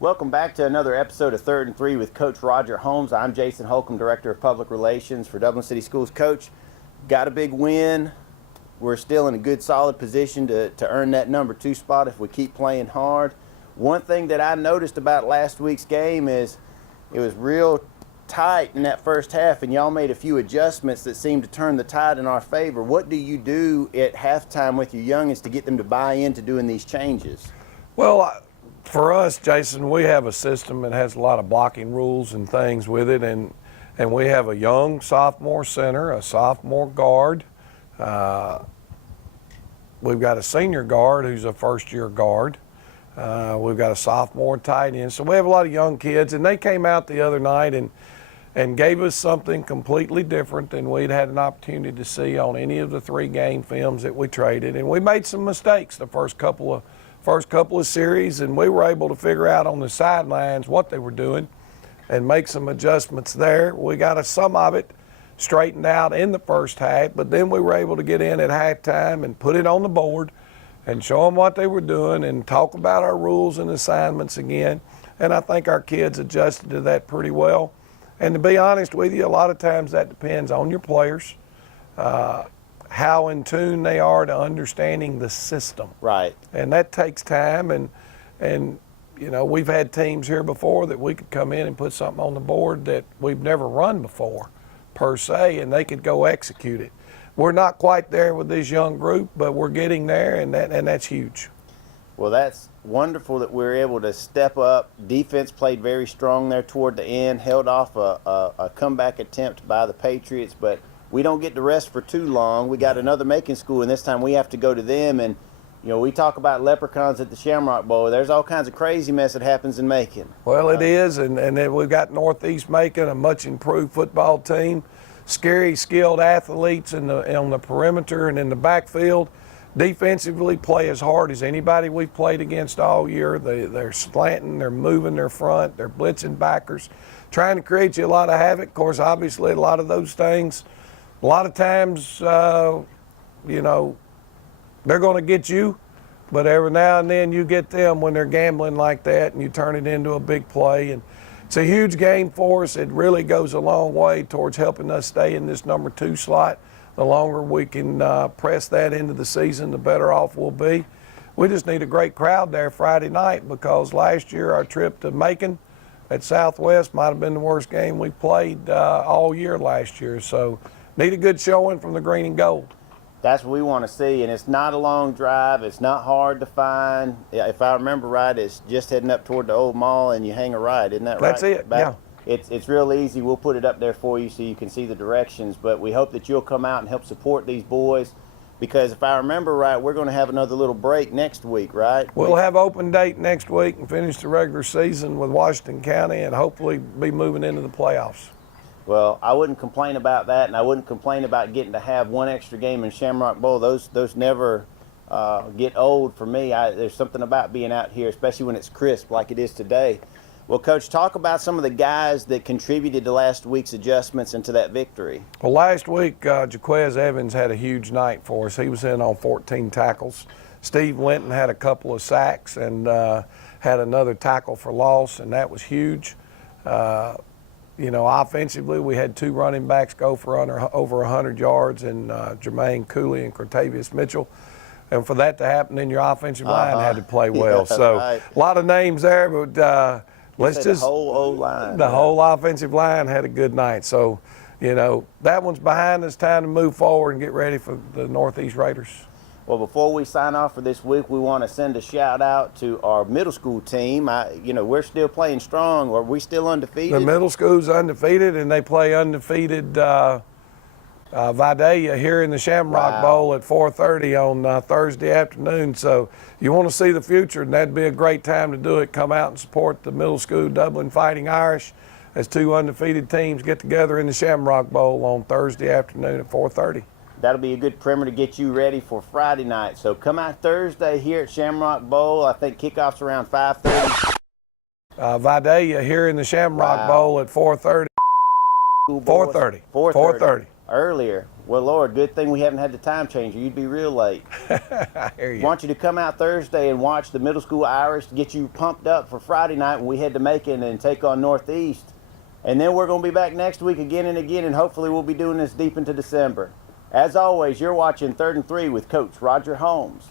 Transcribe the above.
Welcome back to another episode of 3rd and 3 with Coach Roger Holmes. I'm Jason Holcomb, Director of Public Relations for Dublin City Schools. Coach, got a big win. We're still in a good, solid position to earn that number 2 spot if we keep playing hard. One thing that I noticed about last week's game is it was real tight in that first half, and y'all made a few adjustments that seemed to turn the tide in our favor. What do you do at halftime with your youngins to get them to buy into doing these changes? Well, for us, Jason, we have a system that has a lot of blocking rules and things with it, and we have a young sophomore center, a sophomore guard. We've got a senior guard who's a first-year guard. We've got a sophomore tight end. So we have a lot of young kids, and they came out the other night and gave us something completely different than we'd had an opportunity to see on any of the 3 game films that we traded. And we made some mistakes the first couple of series, and we were able to figure out on the sidelines what they were doing and make some adjustments there. We got some of it straightened out in the first half, but then we were able to get in at halftime and put it on the board and show them what they were doing and talk about our rules and assignments again. And I think our kids adjusted to that pretty well. And to be honest with you, a lot of times that depends on your players, how in tune they are to understanding the system. Right. And that takes time, and you know, we've had teams here before that we could come in and put something on the board that we've never run before per se, and they could go execute it. We're not quite there with this young group, but we're getting there, and that's huge. Well, that's wonderful that we're able to step up. Defense played very strong there toward the end, held off a comeback attempt by the Patriots, but we don't get to rest for too long. We got another Macon school, and this time we have to go to them. And, you know, we talk about leprechauns at the Shamrock Bowl. There's all kinds of crazy mess that happens in Macon. Well, it is, and then we've got Northeast Macon, a much improved football team, scary, skilled athletes on the perimeter and in the backfield. Defensively, play as hard as anybody we've played against all year. They're slanting, they're moving their front, they're blitzing backers, trying to create you a lot of havoc. Of course, obviously, a lot of those things, a lot of times, you know, they're going to get you, but every now and then you get them when they're gambling like that, and you turn it into a big play. And it's a huge game for us. It really goes a long way towards helping us stay in this number 2 slot. The longer we can press that into the season, the better off we'll be. We just need a great crowd there Friday night, because last year our trip to Macon at Southwest might have been the worst game we played all year last year. So need a good showing from the green and gold. That's what we want to see, and it's not a long drive. It's not hard to find. If I remember right, it's just heading up toward the old mall, and you hang a right. Isn't that right? That's it, yeah. It's real easy. We'll put it up there for you so you can see the directions, but we hope that you'll come out and help support these boys, because if I remember right, we're going to have another little break next week, right? We'll have open date next week and finish the regular season with Washington County and hopefully be moving into the playoffs. Well, I wouldn't complain about that, and I wouldn't complain about getting to have one extra game in Shamrock Bowl. Those never get old for me. There's something about being out here, especially when it's crisp like it is today. Well, Coach, talk about some of the guys that contributed to last week's adjustments and to that victory. Well, last week, Jaquez Evans had a huge night for us. He was in on 14 tackles. Steve Linton had a couple of sacks and had another tackle for loss, and that was huge. You know, offensively, we had 2 running backs go for over 100 yards, and Jermaine Cooley and Cortavius Mitchell. And for that to happen, then your offensive line had to play well. Yeah, so right. A lot of names there, but let's just – the whole O-line. The whole offensive line had a good night. So, you know, that one's behind us. Time to move forward and get ready for the Northeast Raiders. Well, before we sign off for this week, we want to send a shout out to our middle school team. You know, we're still playing strong. Are we still undefeated? The middle school's undefeated, and they play undefeated Vidalia here in the Shamrock Bowl at 4:30 on Thursday afternoon. So you want to see the future, and that'd be a great time to do it. Come out and support the middle school Dublin Fighting Irish as 2 undefeated teams get together in the Shamrock Bowl on Thursday afternoon at 4:30. That'll be a good primer to get you ready for Friday night. So come out Thursday here at Shamrock Bowl. I think kickoff's around 5:30. Vidalia here in the Shamrock Bowl at 4:30. 4:30. 4:30. Earlier. Well, Lord, good thing we haven't had the time changer. You'd be real late. I hear you. Want you to come out Thursday and watch the middle school Irish to get you pumped up for Friday night when we head to Macon and take on Northeast. And then we're going to be back next week again and again, and hopefully we'll be doing this deep into December. As always, you're watching 3rd and 3 with Coach Roger Holmes.